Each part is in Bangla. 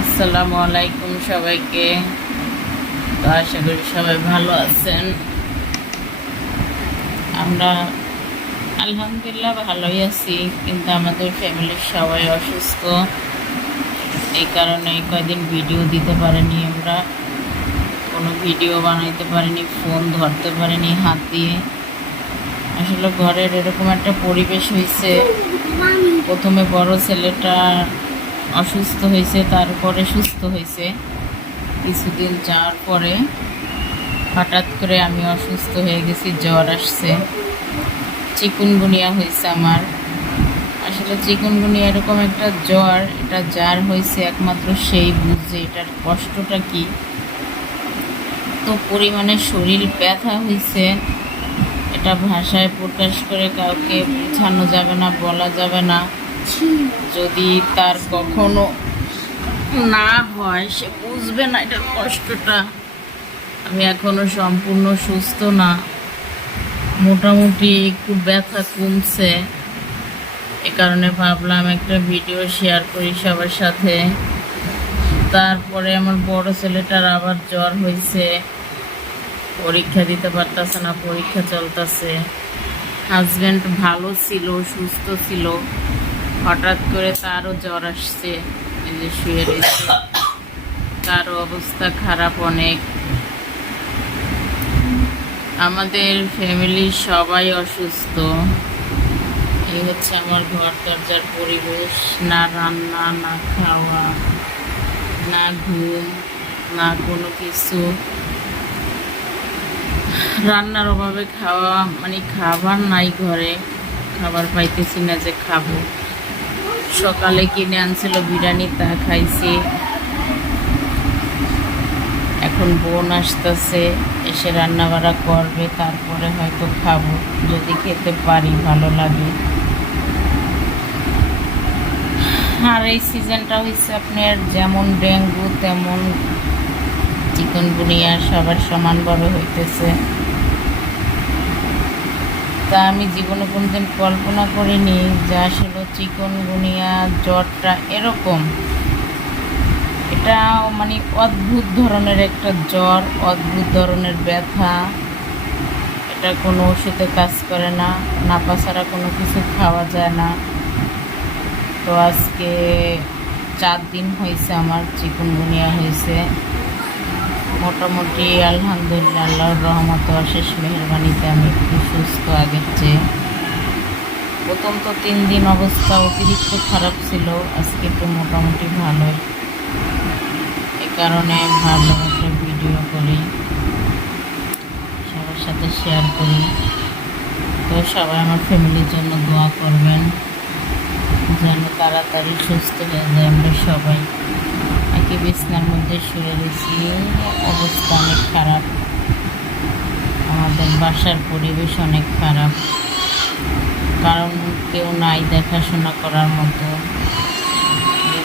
আসসালামু আলাইকুম সবাইকে। তো আশা করি সবাই ভালো আছেন। আমরা আলহামদুলিল্লাহ ভালোই আছি, কিন্তু আমাদের ফ্যামিলির সবাই অসুস্থ। এই কারণে কয়েকদিন ভিডিও দিতে পারিনি, আমরা কোনো ভিডিও বানাইতে পারিনি, ফোন ধরতে পারিনি হাত দিয়ে। আসলে ঘরের এরকম একটা পরিবেশ হয়েছে। প্রথমে বড় ছেলেটা অসুস্থ হয়েছে, তারপরে সুস্থ হয়েছে। কিছুদিন যাওয়ার পরে হঠাৎ করে আমি অসুস্থ হয়ে গেছি, জ্বর আসছে, চিকুনগুনিয়া হয়েছে আমার। আসলে চিকুনগুনিয়া এরকম একটা জ্বর, এটা যার হয়েছে একমাত্র সেই বুঝছে এটার কষ্টটা কি। তো পরিমাণে শরীর ব্যথা হয়েছে, এটা ভাষায় প্রকাশ করে কাউকে বোঝানো যাবে না, বলা যাবে না। যদি তার কখনো না হয় সে বুঝবে না এটার কষ্টটা। আমি এখনো সম্পূর্ণ সুস্থ না, মোটামুটি একটু ব্যথা কমছে। এ কারণে ভাবলাম একটা ভিডিও শেয়ার করি সবার সাথে। তারপরে আমার বড় ছেলেটার আবার জ্বর হয়েছে, পরীক্ষা দিতে পারতেছে না, পরীক্ষা চলতেছে। হাজব্যান্ড ভালো ছিল, সুস্থ ছিল, হঠাৎ করে তারও জ্বর আসছে, এই যে শুয়ে রয়েছে, তারও অবস্থা খারাপ অনেক। আমাদের ফ্যামিলির সবাই অসুস্থ। এই হচ্ছে আমার ঘর দরজার পরিবেশ। না রান্না, না খাওয়া, না ঘুম, না কোনো কিছু। রান্নার অভাবে খাওয়া মানে খাবার নাই ঘরে, খাবার পাইতেছি না যে খাবো। সকালে কিনে আনছিল বিরিয়ানি, তা খাইছি। এখন বোন আসতেছে, এসে রান্না বাড়া করবে, তারপরে হয়তো খাবো, যদি খেতে পারি ভালো লাগে। আর এই সিজনটা হচ্ছে আপনার যেমন ডেঙ্গু তেমন চিকুনগুনিয়া সবার সমানভাবে হইতেছে। তা আমি জীবনে কোনোদিন কল্পনা করিনি যে আসলে চিকুনগুনিয়া জ্বরটা এরকম। এটা মানে অদ্ভুত ধরনের একটা জ্বর, অদ্ভুত ধরনের ব্যথা। এটা কোনো ওষুধে কাজ করে না, নাপা ছাড়া কোনো কিছু খাওয়া যায় না। তো আজকে 4 দিন হয়েছে আমার চিকুনগুনিয়া হয়েছে। মোটামুটি আলহামদুলিল্লাহ, আল্লাহর রহমত অশেষ মেহরবানিতে আমি একটু সুস্থ আগের চেয়ে। প্রথম তো 3 দিন অবস্থা অতিরিক্ত খারাপ ছিল, আজকে একটু মোটামুটি ভালোই। এ কারণে ভাবলাম একটা ভিডিও করি, সবার সাথে শেয়ার করি। তো সবাই আমার ফ্যামিলির জন্য দোয়া করবেন যেন তাড়াতাড়ি সুস্থ হয়ে যায়। আমরা সবাই একই বিছনার মধ্যে শুয়ে রয়েছি, অবস্থা অনেক খারাপ। আমাদের বাসার পরিবেশ অনেক খারাপ, কারণ কেউ নাই দেখাশোনা করার মতো,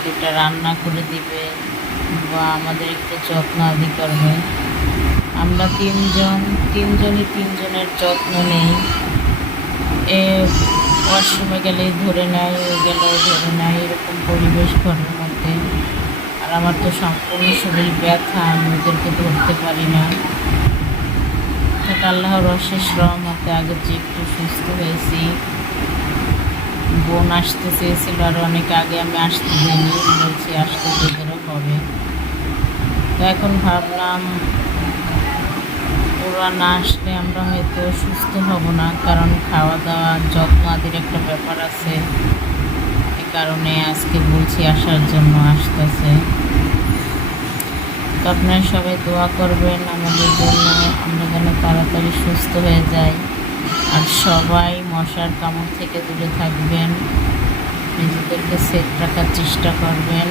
দুটা রান্না করে দিবে বা আমাদের একটু যত্ন আদি করবে। আমরা তিনজনই তিনজনের যত্ন নেই। ওয়াশরুমে গেলেই ধরে নেয়, ও গেলেও ধরে নেয়, এরকম পরিবেশ ঘরের মধ্যে। আর আমার তো সম্পূর্ণ শরীর ব্যথা, আমি ওদেরকে ধরতে পারি না। আল্লাহর অশেষ রহমতে আগে যে একটু সুস্থ হয়েছি। বোন আসতে চেয়েছিল আর অনেক আগে, আমি আসতে দিইনি, বলছি আসতে তোদেরও হবে। তো এখন ভাবলাম ওরা না আসলে আমরা হয়তো সুস্থ হব না, কারণ খাওয়া দাওয়া যত্ন আদির একটা ব্যাপার আছে। এ কারণে আজকে বলছি আসার জন্য, আসতেছে। তো আপনারা সবাই দোয়া করবেন আমাদের জন্য, আমরা যেন তাড়াতাড়ি সুস্থ হয়ে যাই। আর সবাই মশার কামড় থেকে দূরে থাকবেন, নিজেদেরকে সেফ রাখার চেষ্টা করবেন।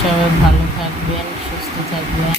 সবাই ভালো থাকবেন, সুস্থ থাকবেন।